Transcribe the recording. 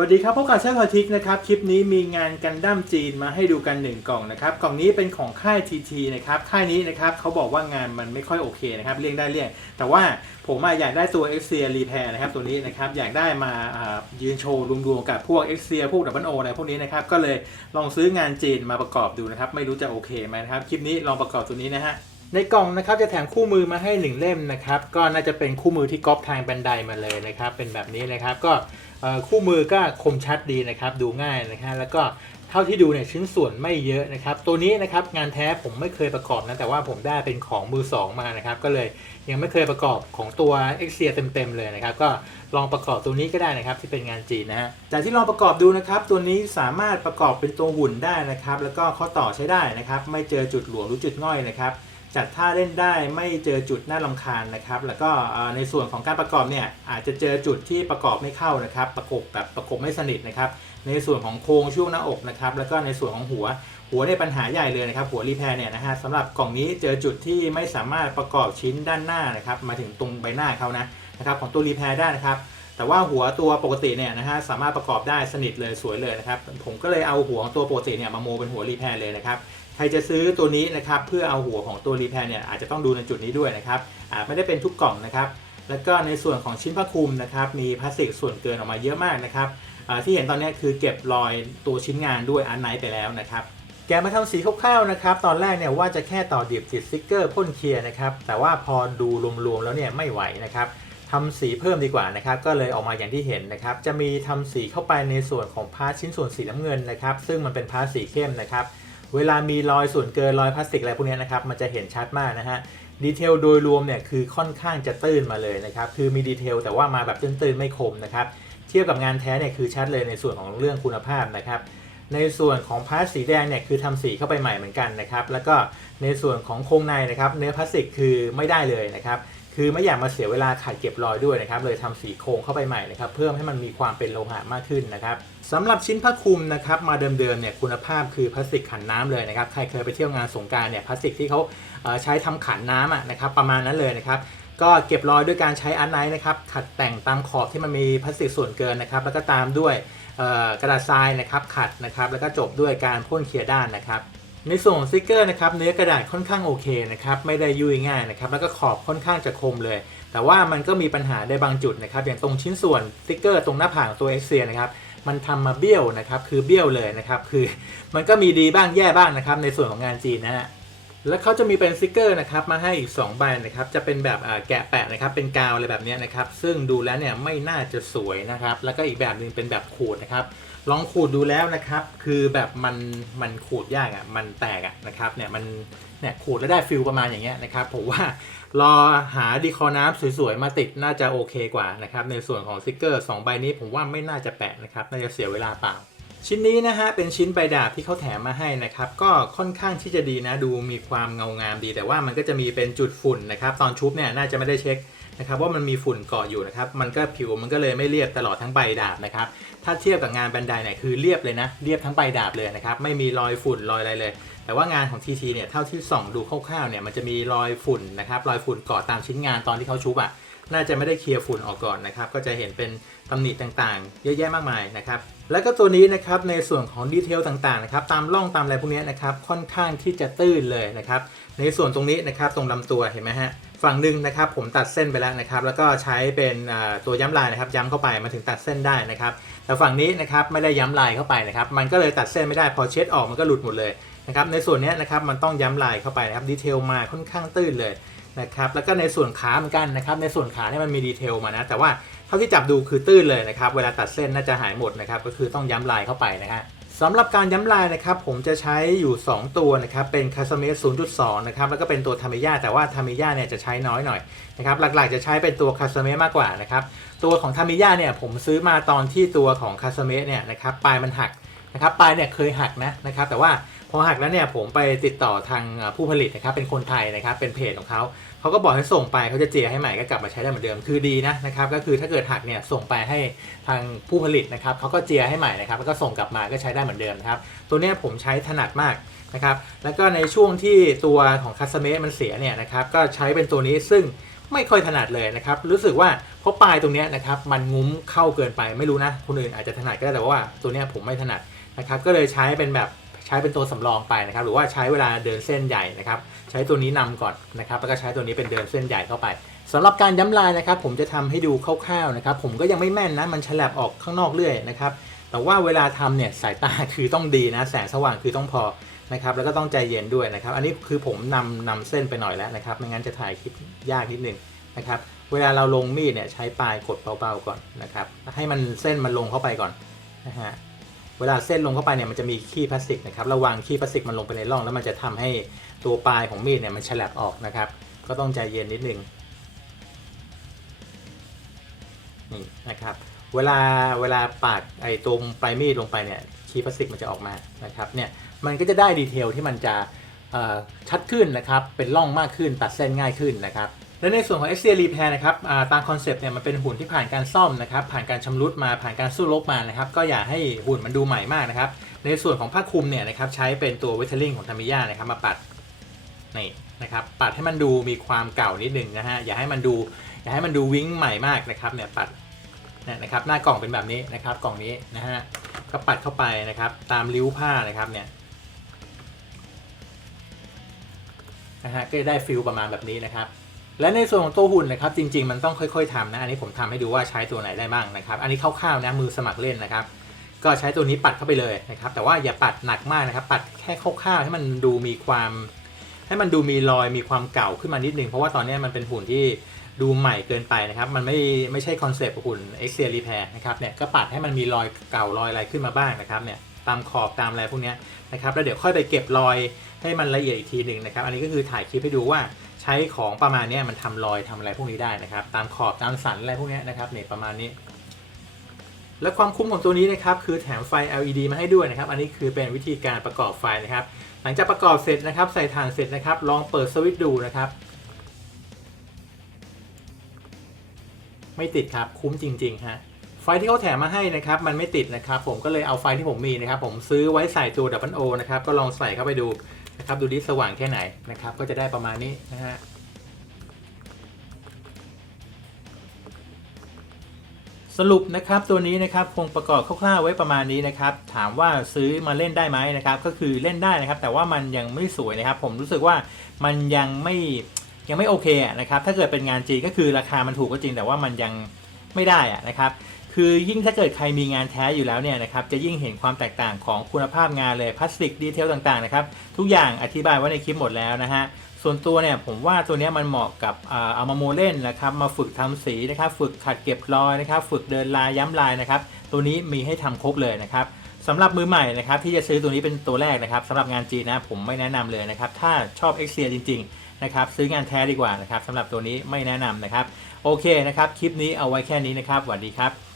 สวัสดีครับพบกับเช่างพาทิกนะครับคลิปนี้มีงานกันดั้มจีนมาให้ดูกัน 1 กล่องนะครับกล่องนี้เป็นของค่าย TT นะครับค่ายนี้นะครับเขาบอกว่างานมันไม่ค่อยโอเคนะครับเลี่ยงได้เลี่ยง แต่ว่าผมอยากได้ตัว x c r Repair นะครับตัวนี้นะครับอยากได้มาอ่ายืนโชว์รวมๆกับพวก x c r พวก w o อะไรพวกนี้นะครับก็เลยลองซื้องานจีนมาประกอบดูนะครับไม่รู้จะโอเคไหมนะครับคลิปนี้ลองประกอบตัวนี้นะฮะ ในกล่องนะครับจะแถมคู่มือมาให้หนึ่งเล่มนะครับ ก็น่าจะเป็นคู่มือที่ก๊อปทางแบนไดมาเลยนะครับ เป็นแบบนี้นะครับ ก็คู่มือก็คมชัดดีนะครับ ดูง่ายนะครับแล้วก็เท่าที่ดูเนี่ยชิ้นส่วนไม่เยอะนะครับ ตัวนี้นะครับงานแท้ผมไม่เคยประกอบนะแต่ว่าผมได้เป็นของมือสองมานะครับ ก็เลยยังไม่เคยประกอบของตัว x อเต็มๆเลยนะครับ ก็ลองประกอบตัวนี้ก็ได้นะครับ ที่เป็นงานจีนนะฮะจากที่ลองประกอบดูนะครับ ตัวนี้สามารถประกอบเป็นตัวหุ่นได้นะครับ แล้วก็ข้อต่อใช้ได้นะครับ ไม่เจอจุดหลวมหรือจุดง่อยนะครับ จัดท่าเล่นได้ไม่เจอจุดน่าลำคาญนะครับ แล้วก็ในส่วนของการประกอบเนี่ยอาจจะเจอจุดที่ประกอบไม่เข้านะครับ ประกบแบบประกบไม่สนิทนะครับ ในส่วนของโครงช่วงหน้าอกนะครับ แล้วก็ในส่วนของหัวหัวในปัญหาใหญ่เลยนะครับ หัวรีแพร์เนี่ยนะฮะสำหรับกล่องนี้เจอจุดที่ไม่สามารถประกอบชิ้นด้านหน้านะครับ มาถึงตรงใบหน้าเขานะนะครับของตัวรีแพร์ได้นะครับ แต่ว่าหัวตัวปกติเนี่ยนะฮะสามารถประกอบได้สนิทเลยสวยเลยนะครับผมก็เลยเอาหัวของตัวปกติเนี่ยมาโมเป็นหัวรีแพร์เลยนะครับใครจะซื้อตัวนี้นะครับเพื่อเอาหัวของตัวรีแพร์เนี่ยอาจจะต้องดูในจุดนี้ด้วยนะครับอาจไม่ได้เป็นทุกกล่องนะครับแล้วก็ในส่วนของชิ้นผ้าคลุมนะครับมีพลาสติกส่วนเกินออกมาเยอะมากนะครับที่เห็นตอนนี้คือเก็บรอยตัวชิ้นงานด้วยอันไหนไปแล้วนะครับแกมาทำสีคร่าวๆนะครับตอนแรกเนี่ยว่าจะแค่ต่อดิบติดสติ๊กเกอร์พ่นเคลียร์นะครับแต่ว่าพอดูรวมๆแล้วเนี่ยไม่ไหวนะครับ ทำสีเพิ่มดีกว่านะครับ ก็เลยออกมาอย่างที่เห็นนะครับ จะมีทำสีเข้าไปในส่วนของพาร์ทชิ้นส่วนสีน้ำเงินนะครับ ซึ่งมันเป็นพาร์ทสีเข้มนะครับ เวลามีรอยส่วนเกินรอยพลาสติกอะไรพวกนี้นะครับ มันจะเห็นชัดมากนะฮะ ดีเทลโดยรวมเนี่ยคือค่อนข้างจะตื้นมาเลยนะครับ คือมีดีเทลแต่ว่ามาแบบตื้นๆไม่คมนะครับ เทียบกับงานแท้เนี่ยคือชัดเลยในส่วนของเรื่องคุณภาพนะครับในส่วนของพาร์ทสีแดงเนี่ยคือทำสีเข้าไปใหม่เหมือนกันนะครับ แล้วก็ในส่วนของโครงในนะครับ เนื้อพลาสติกคือไม่ได้เลยนะครับ คือไม่อยากมาเสียเวลาขัดเก็บรอยด้วยนะครับเลยทำสีโครงเข้าไปใหม่นะครับเพิ่มให้มันมีความเป็นโลหะมากขึ้นนะครับสำหรับชิ้นผ้าคลุมนะครับมาเดิมๆเนี่ยคุณภาพคือพลาสติกขันน้ำเลยนะครับใครเคยไปเที่ยวงานสงการเนี่ยพลาสติกที่เขาเอ่อใช้ทำขันน้ำอะนะครับประมาณนั้นเลยนะครับก็เก็บรอยด้วยการใช้อันไนท์นะครับขัดแต่งตามขอบที่มันมีพลาสติกส่วนเกินนะครับแล้วก็ตามด้วยกระดาษทรายนะครับขัดนะครับแล้วก็จบด้วยการพ่นเคลียร์ด้านนะครับ ในส่วนของสติกเกอร์นะครับเนื้อกระดาษค่อนข้างโอเคนะครับไม่ได้ยุ่ยง่ายนะครับแล้วก็ขอบค่อนข้างจะคมเลย แต่ว่ามันก็มีปัญหาได้บางจุดนะครับอย่างตรงชิ้นส่วนสติกเกอร์ตรงหน้าผากตัวเอ็กเซียนะครับมันทำมาเบี้ยวนะครับคือเบี้ยวเลยนะครับคือมันก็มีดีบ้างแย่บ้างนะครับในส่วนของงานจีนนะฮะแล้วเขาจะมีเป็นสติกเกอร์นะครับมาให้อีก2ใบนะครับจะเป็นแบบแกะแปะนะครับเป็นกาวอะไรแบบนี้นะครับซึ่งดูแล้วเนี่ยไม่น่าจะสวยนะครับแล้วก็อีกแบบหนึ่งเป็นแบบขูดนะครับ ลองขูดดูแล้วนะครับ คือแบบมันมันขูดยากอะ มันแตกอะนะครับ เนี่ยมันเนี่ยขูดแล้วได้ฟิลประมาณอย่างเงี้ยนะครับผมว่ารอหาดีคอน้ำสวยๆ มาติดน่าจะโอเคกว่านะครับ ในส่วนของสติกเกอร์สองใบนี้ผมว่าไม่น่าจะแปะนะครับ น่าจะเสียเวลาเปล่า ชิ้นนี้นะฮะเป็นชิ้นใบดาบที่เขาแถมมาให้นะครับ ก็ค่อนข้างที่จะดีนะ ดูมีความเงางามดี แต่ว่ามันก็จะมีเป็นจุดฝุ่นนะครับ ตอนชุบเนี่ยน่าจะไม่ได้เช็ค นะครับว่ามันมีฝุ่นเกาะอยู่นะครับมันก็ผิวมันก็เลยไม่เรียบตลอดทั้งใบดาบนะครับถ้าเทียบกับงานแบนไดเนี่ยคือเรียบเลยนะเรียบทั้งใบดาบเลยนะครับไม่มีรอยฝุ่นรอยอะไรเลย แต่ว่างานของ TT เนี่ยเท่าที่ส่องดูคร่าวๆเนี่ยมันจะมีรอยฝุ่นนะครับรอยฝุ่นเกาะตามชิ้นงานตอนที่เขาชุบอะน่าจะไม่ได้เคลียร์ฝุ่นออกก่อนนะครับก็จะเห็นเป็นตำหนิต่างๆ เยอะแยะมากมายนะครับแล้วก็ตัวนี้นะครับในส่วนของดีเทลต่างๆนะครับตามร่องตามอะไรพวกนี้นะครับค่อนข้างที่จะตื้นเลยนะครับ ในส่วนตรงนี้นะครับตรงลำตัวเห็นไหมฮะฝั่งหนึ่งนะครับผมตัดเส้นไปแล้วนะครับ แล้วก็ใช้เป็นตัวย้ำลายนะครับ ย้ำเข้าไปมาถึงตัดเส้นได้นะครับแต่ฝั่งนี้นะครับไม่ได้ย้ำลายเข้าไปนะครับ มันก็เลยตัดเส้นไม่ได้พอเช็ดออกมันก็หลุดหมดเลยนะครับในส่วนนี้นะครับมันต้องย้ำลายเข้าไปนะครับดีเทลมาค่อนข้างตื้นเลยนะครับแล้วก็ในส่วนขาเหมือนกันนะครับ ในส่วนขาเนี่ยมันมีดีเทลมานะแต่ว่าเท่าที่จับดูคือตื้นเลยนะครับ เวลาตัดเส้นน่าจะหายหมดนะครับ ก็คือต้องย้ำลายเข้าไปนะฮะ สำหรับการย้ำลายนะครับผมจะใช้อยู่ 2 ตัวนะครับเป็นคาสเมส0.2นะครับแล้วก็เป็นตัวทามิยาแต่ว่าทามิยาเนี่ยจะใช้น้อยหน่อยนะครับหลักๆจะใช้เป็นตัวคาสเมสมากกว่านะครับตัวของทามิยาเนี่ยผมซื้อมาตอนที่ตัวของคาสเมสเนี่ยนะครับปลายมันหัก นะครับปลายเนี่ยเคยหักนะนะครับ แต่ว่าพอหักแล้วเนี่ยผมไปติดต่อทางผู้ผลิตนะครับเป็นคนไทยนะครับเป็นเพจของเขาเขาก็บอกให้ส่งไปเขาจะเจียให้ใหม่ก็กลับมาใช้ได้เหมือนเดิมคือดีนะนะครับก็คือถ้าเกิดหักเนี่ยส่งไปให้ทางผู้ผลิตนะครับเขาก็เจียให้ใหม่นะครับแล้วก็ส่งกลับมาก็ใช้ได้เหมือนเดิมนะครับตัวเนี้ยผมใช้ถนัดมากนะครับแล้วก็ในช่วงที่ตัวของคัสเมมันเสียเนี่ยนะครับก็ใช้เป็นตัวนี้ซึ่งไม่ค่อยถนัดเลยนะครับรู้สึกว่าเพราะปลายตรงเนี้ยนะครับมันงุ้มเข้าเกินไปไม่รู้นะคนอื่นอาจจะถนัดก็ได้แต่ว่าตัวเนี้ยผมไม่ถนัด นะครับก็เลยใช้เป็นแบบใช้เป็นตัวสำรองไปนะครับหรือว่าใช้เวลาเดินเส้นใหญ่นะครับใช้ตัวนี้นำก่อนนะครับแล้วก็ใช้ตัวนี้เป็นเดินเส้นใหญ่เข้าไปสำหรับการย้ำลายนะครับ ผมจะทำให้ดูคร่าวๆนะครับ ผมก็ยังไม่แม่นนะมันฉลับออกข้างนอกเรื่อยนะครับแต่ว่าเวลาทำเนี่ยสายตาคือต้องดีนะแสงสว่างคือต้องพอนะครับแล้วก็ต้องใจเย็นด้วยนะครับ อันนี้คือผมนำนำเส้นไปหน่อยแล้วนะครับไม่งั้นจะถ่ายคลิปยากนิดนึงนะครับเวลาเราลงมีดเนี่ยใช้ปลายกดเบาๆก่อนนะครับให้มันเส้นมันลงเข้าไปก่อนนะฮะ เวลาเส้นลงเข้าไปเนี่ยมันจะมีขี้พลาสติกนะครับระวังขี้พลาสติกมันลงไปในร่อง แล้วมันจะทำให้ตัวปลายของมีดเนี่ยมันฉลับออกนะครับ ก็ต้องใจเย็นนิดนึงนี่นะครับ เวลาเวลาปาดไอ้ตรงปลายมีดลงไปเนี่ยคีย์พลาสติกมันจะออกมานะครับเนี่ยมันก็จะได้ดีเทลที่มันจะชัดขึ้นนะครับ เป็นร่องมากขึ้นตัดเส้นง่ายขึ้นนะครับ และในส่วนของ x อ Repair นะครับตามคอนเซปต์เนี่ยมันเป็นหุ่นที่ผ่านการซ่อมนะครับ ผ่านการชำรุดมาผ่านการสู้รบมานะครับ ก็อย่าให้หุ่นมันดูใหม่มากนะครับ ในส่วนของผ้าคลุมเนี่ยนะครับใช้เป็นตัวเวทเทอริงของทามิยานะครับมาปัดนี่นะครับปัดให้มันดูมีความเก่านิดนึงนะฮะอย่าให้มันดู อย่าให้มันดูวิ้งใหม่มากนะครับเนี่ยปัดนี่นะครับหน้ากล่องเป็นแบบนี้นะครับกล่องนี้นะฮะก็ปัดเข้าไปนะครับ ตามริ้วผ้านะครับเนี่ยนะฮะก็จะได้ฟิลประมาณแบบนี้นะครับ และในส่วนของตัวหุ่นนะครับจริง ๆ มันต้องค่อยๆทำนะ อันนี้ผมทำให้ดูว่าใช้ตัวไหนได้บ้างนะครับ อันนี้คร่าวๆนะมือสมัครเล่นนะครับ ก็ใช้ตัวนี้ปัดเข้าไปเลยนะครับ แต่ว่าอย่าปัดหนักมากนะครับ ปัดแค่คร่าวๆให้มันดูมีความ ให้มันดูมีรอยมีความเก่าขึ้นมานิดนึงเพราะว่าตอนนี้มันเป็นหุ่นที่ดูใหม่เกินไปนะครับ มันไม่ไม่ใช่คอนเซปต์หุ่น x r a y Repair นะครับเนี่ยก็ปัดให้มันมีรอยเก่ารอยอะไรขึ้นมาบ้างนะครับเนี่ยตามขอบตามอะไรพวกนี้นะครับแล้วเดี๋ยวค่อยไปเก็บรอยให้มันละเอียดอีกทีหนึ่งนะครับ อันนี้ก็คือถ่ายคลิปให้ดูว่า ช้ของประมาณนี้มันทำรอยทำอะไรพวกนี้ได้นะครับ ตามขอบตามสันอะไรพวกนี้นะครับเนี่ยประมาณนี้ และความคุ้มของตัวนี้นะครับคือแถมไฟ LED มาให้ด้วยนะครับ อันนี้คือเป็นวิธีการประกอบไฟนะครับ หลังจากประกอบเสร็จนะครับ ใส่ถ่านเสร็จนะครับ ลองเปิดสวิตช์ดูนะครับ ไม่ติดครับคุ้มจริงๆฮะไฟที่เขาแถมมาให้นะครับมันไม่ติดนะครับ ผมก็เลยเอาไฟที่ผมมีนะครับ ผมซื้อไว้ใส่ตัวดับเบิลโอนะครับก็ลองใส่เข้าไปดู นะครับ ดูดิสว่างแค่ไหนนะครับ ก็จะได้ประมาณนี้นะฮะสรุปนะครับตัวนี้นะครับคงประกอบคร่าวๆไว้ประมาณนี้นะครับ ถามว่าซื้อมาเล่นได้ไหมนะครับ ก็คือเล่นได้นะครับ แต่ว่ามันยังไม่สวยนะครับ ผมรู้สึกว่ามันยังไม่ยังไม่โอเคนะครับ ถ้าเกิดเป็นงานจีนก็คือราคามันถูกก็จริง แต่ว่ามันยังไม่ได้นะครับ คือยิ่งถ้าเกิดใครมีงานแท้อยู่แล้วเนี่ยนะครับจะยิ่งเห็นความแตกต่างของคุณภาพงานเลยพลาสติกดีเทลต่างๆนะครับทุกอย่างอธิบายไว้ในคลิปหมดแล้วนะฮะส่วนตัวเนี่ยผมว่าตัวนี้มันเหมาะกับเอามาโมเล่นนะครับมาฝึกทำสีนะครับฝึกขัดเก็บรอยนะครับฝึกเดินลายย้ำลายนะครับตัวนี้มีให้ทำครบเลยนะครับสำหรับมือใหม่นะครับที่จะซื้อตัวนี้เป็นตัวแรกนะครับสำหรับงานจีนนะผมไม่แนะนำเลยนะครับถ้าชอบ x อ r จริงๆนะครับซื้องานแท้ดีกว่านะครับสำหรับตัวนี้ไม่แนะนำนะครับโอเคนะครับคลิปนี้เอาไว้แค่นี้นะครับสวัสดีครับ